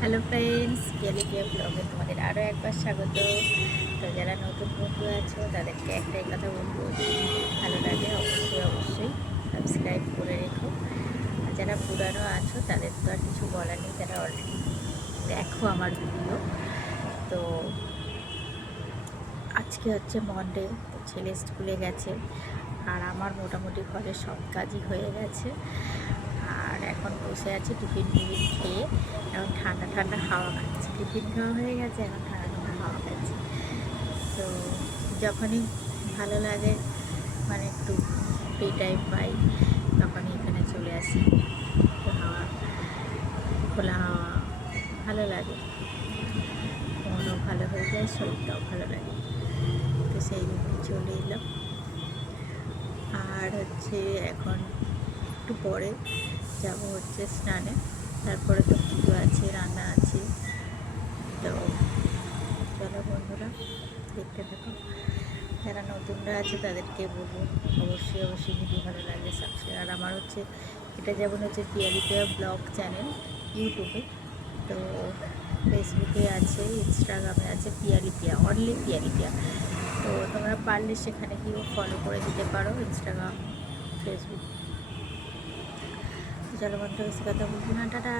Hello friends, পিয়ালিপিয়া ব্লগে তোমাদের আরও একবার স্বাগত। তো যারা নতুন বন্ধু আছো তাদেরকে একটাই কথা বলবো, ভালো লাগে অবশ্যই অবশ্যই সাবস্ক্রাইব করে রেখো। আর যারা পুরানো আছো তাদের তো আর কিছু বলার নেই, তারা অলরেডি দেখো আমার ভিডিও। তো আজকে হচ্ছে মনডে, তো ছেলে স্কুলে গেছে আর আমার মোটামুটি ঘরের সব কাজই হয়ে গেছে। আর এখন বসে আছি টিফিন খেয়ে, এখন ঠান্ডা ঠান্ডা হাওয়া খাচ্ছি। টিফিন খাওয়া হয়ে গেছে, এখন ঠান্ডা ঠান্ডা হাওয়া খাচ্ছি। তো যখনই ভালো লাগে, মানে একটু ফ্রি টাইম পাই, তখনই এখানে চলে আসি। তো হাওয়া, খোলা হাওয়া ভালো লাগে, মনও ভালো হয়ে যায়, শরীরটাও ভালো লাগে। তো সেই জন্য চলে এলাম। আর হচ্ছে এখন একটু পরে যাব হচ্ছে স্নানে, তারপরে তো পুজো আছে, রান্না আছে। তো চলো বন্ধুরা, দেখতে থাকো। যারা নতুনরা আছে তাদেরকে বলবো অবশ্যই অবশ্যই ভিডিও ভালো লাগলে সাবস্ক্রাইব। আর আমার হচ্ছে এটা যেমন হচ্ছে পিয়ালিপিয়া ব্লগ চ্যানেল ইউটিউবে, তো ফেসবুকে আছে, ইনস্টাগ্রামে আছে পিয়ালিপিয়া, অনলি পিয়ালিপিয়া। তো তোমরা পারলে সেখানে গিয়েও ফলো করে দিতে পারো, ইনস্টাগ্রাম, ফেসবুক। চলো বন্ধুরা, বেশি কথা বলবো না, টাটা।